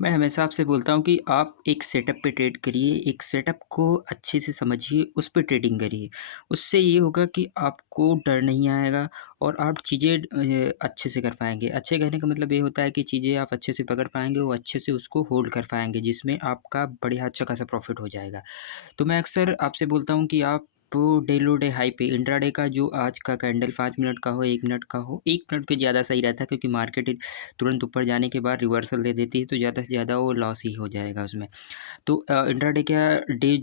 मैं हमेशा आपसे बोलता हूँ कि आप एक सेटअप पे ट्रेड करिए, एक सेटअप को अच्छे से समझिए, उस पे ट्रेडिंग करिए। उससे ये होगा कि आपको डर नहीं आएगा और आप चीज़ें अच्छे से कर पाएँगे। अच्छे कहने का मतलब ये होता है कि चीज़ें आप अच्छे से पकड़ पाएँगे और अच्छे से उसको होल्ड कर पाएँगे, जिसमें आपका बढ़िया अच्छा खासा प्रॉफ़िट हो जाएगा। तो मैं अक्सर आपसे बोलता हूँ कि आप डे लो डे हाई पे इंट्राडे का जो आज का कैंडल 5 मिनट का हो, 1 मिनट का हो, 1 मिनट पे ज़्यादा सही रहता है क्योंकि मार्केट तुरंत ऊपर जाने के बाद रिवर्सल दे देती है, तो ज़्यादा से ज़्यादा वो लॉस ही हो जाएगा उसमें। तो इंट्राडे क्या डे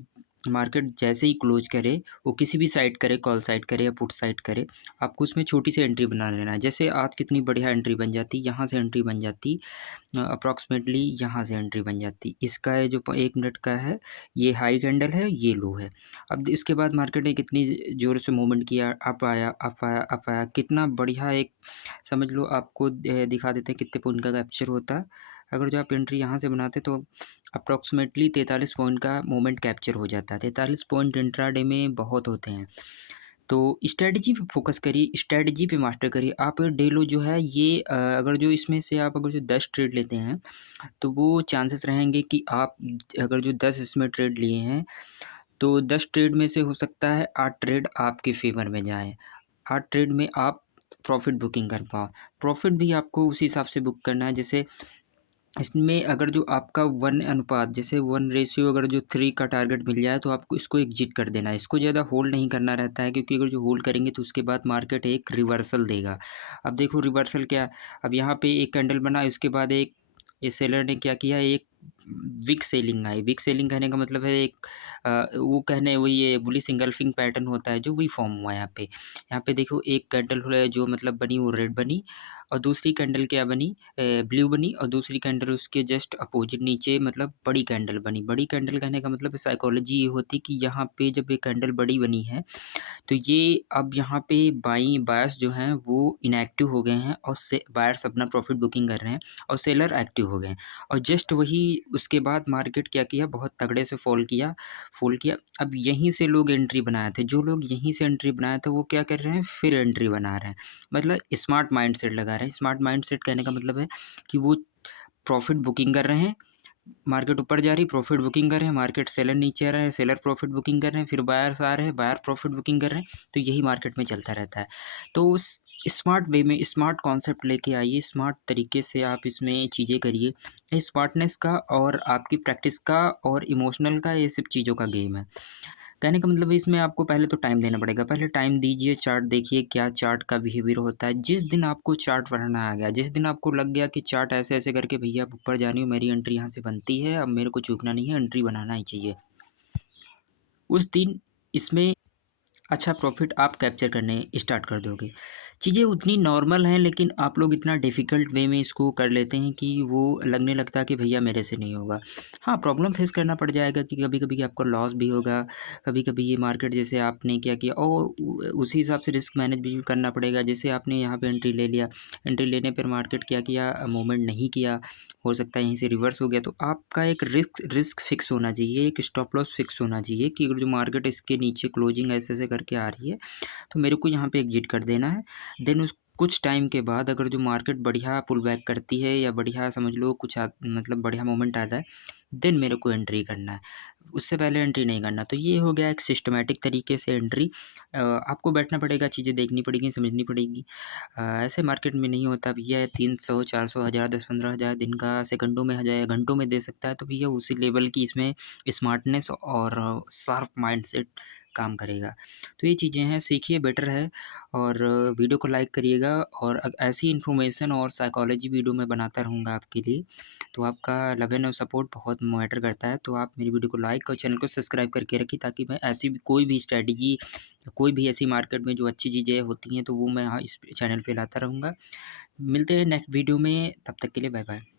मार्केट जैसे ही क्लोज करे, वो किसी भी साइड करे, कॉल साइड करे या पुट साइड करे, आपको उसमें छोटी सी एंट्री बना लेना है। जैसे आज कितनी बढ़िया एंट्री बन जाती, यहाँ से एंट्री बन जाती, अप्रॉक्सिमेटली यहाँ से एंट्री बन जाती। इसका ये जो 1 मिनट का है, ये हाई कैंडल है, ये लो है। अब इसके बाद मार्केट ने कितनी ज़ोर से मूवमेंट किया, अप आया, अप आया, अप आया, कितना बढ़िया एक समझ लो आपको दिखा देते हैं कितने पॉइंट का कैप्चर होता है। अगर जो आप एंट्री यहाँ से बनाते तो अप्रॉक्सिमेटली 43 पॉइंट का मोमेंट कैप्चर हो जाता है। 43 पॉइंट इंट्राडे में बहुत होते हैं। तो स्ट्रैटेजी पे फ़ोकस करिए, स्ट्रैटेजी पे मास्टर करिए। आप डेलो जो है ये अगर जो इसमें से आप अगर जो 10 ट्रेड लेते हैं, तो वो चांसेस रहेंगे कि आप अगर जो 10 इसमें ट्रेड लिए हैं, तो 10 ट्रेड में से हो सकता है 8 ट्रेड आपके फ़ेवर में जाएँ। 8 ट्रेड में आप प्रॉफ़िट बुकिंग कर पाओ। प्रॉफ़िट भी आपको उसी हिसाब से बुक करना है, जैसे इसमें अगर जो आपका 1 अनुपात जैसे 1 रेशियो अगर जो 3 का टारगेट मिल जाए तो आपको इसको एग्ज़िट कर देना है। इसको ज़्यादा होल्ड नहीं करना रहता है क्योंकि अगर जो होल्ड करेंगे तो उसके बाद मार्केट एक रिवर्सल देगा। अब देखो रिवर्सल क्या, अब यहाँ पे एक कैंडल बना, उसके बाद एक ये सेलर ने क्या किया, एक विक सेलिंग आई। विक सेलिंग कहने का मतलब है एक वो कहने वही ये बुलिश एंगल्फिंग पैटर्न होता है जो वही फॉर्म हुआ है यहाँ पे। यहाँ पे देखो एक कैंडल जो मतलब बनी वो रेड बनी और दूसरी कैंडल क्या बनी, ब्लू बनी और दूसरी कैंडल उसके जस्ट अपोजिट नीचे मतलब बड़ी कैंडल बनी। बड़ी कैंडल कहने का मतलब साइकोलॉजी ये होती है कि यहाँ पे जब ये कैंडल बड़ी बनी है, तो ये अब यहाँ पे बायर्स जो हैं वो इनएक्टिव हो गए हैं और से बायर्स अपना प्रॉफ़िट बुकिंग कर रहे हैं और सेलर एक्टिव हो गए हैं। और जस्ट वही उसके बाद मार्केट क्या किया, बहुत तगड़े से फ़ॉल किया। अब यहीं से लोग एंट्री बनाए थे, जो लोग यहीं से एंट्री बनाए थे वो क्या कर रहे हैं, फिर एंट्री बना रहे हैं। मतलब स्मार्ट माइंडसेट लगा रहे हैं। स्मार्ट माइंडसेट कहने का मतलब है कि वो प्रॉफ़िट बुकिंग कर रहे हैं, मार्केट ऊपर जा रही, प्रॉफ़िट बुकिंग कर रहे हैं, मार्केट सेलर नीचे आ रहा है, सेलर प्रॉफ़िट बुकिंग कर रहे हैं, फिर बायर्स आ रहे हैं, बायर प्रॉफ़िट बुकिंग कर रहे हैं, तो यही मार्केट में चलता रहता है। तो उस स्मार्ट वे में स्मार्ट कॉन्सेप्ट लेके आइए, स्मार्ट तरीके से आप इसमें चीज़ें करिए। ये स्मार्टनेस का और आपकी प्रैक्टिस का और इमोशनल का ये सब चीज़ों का गेम है। कहने का मतलब है इसमें आपको पहले तो टाइम देना पड़ेगा। पहले टाइम दीजिए, चार्ट देखिए क्या चार्ट का बिहेवियर होता है। जिस दिन आपको चार्ट पढ़ना आ गया, जिस दिन आपको लग गया कि चार्ट ऐसे-ऐसे करके भैया अब ऊपर जा रही हूँ, मेरी एंट्री यहाँ से बनती है, अब मेरे को चूकना नहीं है, एंट्री बनाना ही चाहिए। उस दिन इसमें अच्छा प्रॉफ़िट आप कैप्चर करने स्टार्ट कर दोगे। चीज़ें उतनी नॉर्मल हैं लेकिन आप लोग इतना डिफ़िकल्ट वे में इसको कर लेते हैं कि वो लगने लगता है कि भैया मेरे से नहीं होगा। हाँ, प्रॉब्लम फ़ेस करना पड़ जाएगा कि कभी-कभी आपको लॉस भी होगा, कभी-कभी ये मार्केट जैसे आपने क्या किया और उसी हिसाब से रिस्क मैनेज भी करना पड़ेगा। जैसे आपने यहाँ पे एंट्री ले लिया, एंट्री लेने पर मार्केट क्या किया, मूवमेंट नहीं किया, हो सकता है यहीं से रिवर्स हो गया, तो आपका एक रिस्क रिस्क फ़िक्स होना चाहिए, एक स्टॉप लॉस फ़िक्स होना चाहिए कि अगर जो मार्केट इसके नीचे क्लोजिंग ऐसे-ऐसे करके आ रही है, तो मेरे को यहाँ पे एग्ज़िट कर देना है। देन उस कुछ टाइम के बाद अगर जो मार्केट बढ़िया पुल बैक करती है या बढ़िया समझ लो कुछ मतलब बढ़िया मोमेंट आता है, देन मेरे को एंट्री करना है। उससे पहले एंट्री नहीं करना। तो ये हो गया एक सिस्टमैटिक तरीके से एंट्री। आपको बैठना पड़ेगा, चीज़ें देखनी पड़ेगी, समझनी पड़ेगी। ऐसे मार्केट में नहीं होता भैया 300, 400, हज़ार, 10-15 हज़ार दिन का सेकंडों में हज़ार घंटों में दे सकता है, तो भैया उसी लेवल की इसमें स्मार्टनेस और शार्प माइंडसेट काम करेगा। तो ये चीज़ें हैं, सीखिए बेटर है और वीडियो को लाइक करिएगा और ऐसी इन्फॉर्मेशन और साइकोलॉजी वीडियो मैं बनाता रहूँगा आपके लिए। तो आपका लव एंड सपोर्ट बहुत मैटर करता है, तो आप मेरी वीडियो को लाइक और चैनल को सब्सक्राइब करके रखिए ताकि मैं ऐसी भी कोई भी स्ट्रैटेजी, कोई भी ऐसी मार्केट में जो अच्छी चीज़ें होती हैं, तो वो मैं यहाँ इस चैनल पे लाता रहूँगा। मिलते हैं नेक्स्ट वीडियो में, तब तक के लिए बाय बाय।